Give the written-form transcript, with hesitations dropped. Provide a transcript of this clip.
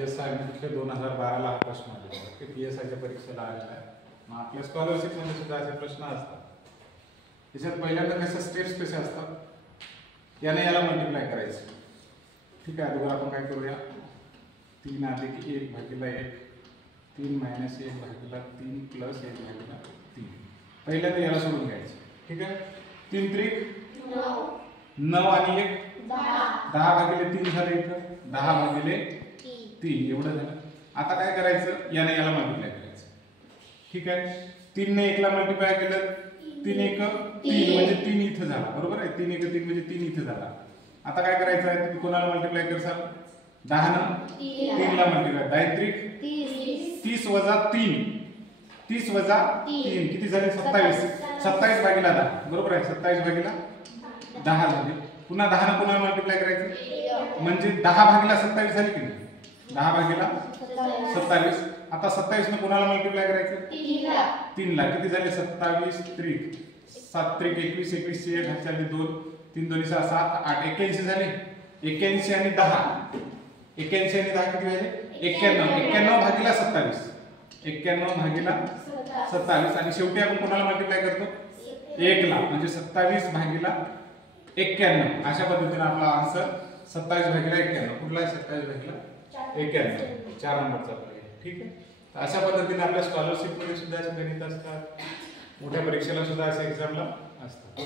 PSI मुख्य 2012 ला प्रश्न आलेला की PSIच्या परीक्षेला आलेला आहे. मग आपल्या स्कॉलरशिप मध्ये सुद्धा असे प्रश्न असतात. त्याच्यात पहिल्यांदा कसं स्टेप्स कसे असतात, याने याला मल्टिप्लाय करायचं. ठीक आहे, अगोदर आपण काय करूया, 3 अधिक 1 भागिले 1, 3 मायनस 1 भागिले 3 प्लस 1 भागिले 3. पहिल्यांदा याला सोडून घ्यायचं. ठीक आहे, 3 त्रिक 9 आणि 1 10 भागिले 3 झाले, इथं 10 भागिले 3 एवढं झालं. आता काय करायचं, याने याला मल्टिप्लाय करायचं. ठीक आहे, 3 ने 1 ला मल्टिप्लाय केलं, 3 1 3 म्हणजे 3 इथं झाला. बरोबर आहे, 3 1 3 म्हणजे 3 इथं झाला. आता काय करायचं आहे, तुम्ही कोणाला मल्टिप्लाय करसाल, 10 ने 3 ला मल्टिप्लाय, 10 त्रिक 30 वजा 3, 30 वजा 3 किती झाले, 27. 27 भागिले 10. बरोबर आहे, 27 भागिले 10 झाले. पुन्हा 10 ने कोणाला मल्टिप्लाय करायचं, म्हणजे 10 भागिले 27 झाले की नाही, 10 भागिले 27. आता 27 ने कोणाला मल्टिप्लाय करायचं, 3 ला. किती झाले, 27 त्रिक 7 त्रिक 21, 21 चे 1 हातचे 2, 3 2 6 7 8 81 झाले. 81 आणि 10, 81 आणि 10 किती झाले, 91. 91 भागिले 27, 91 भागिले 27. आणि शेवटी आपण कोणाला मल्टिप्लाय करतो, 1 ला, म्हणजे 27 भागिले 91. अशा पद्धतीने आपला आन्सर 27 भागिले 91. कुठला आहे, 27 भागिले 91, 4 नंबरचा पर्याय. ठीक आहे, अशा पद्धतीने आपल्या स्कॉलरशिप मध्ये सुद्धा असे गणित असतात, मोठ्या परीक्षेला सुद्धा असे एक्झामला असतात.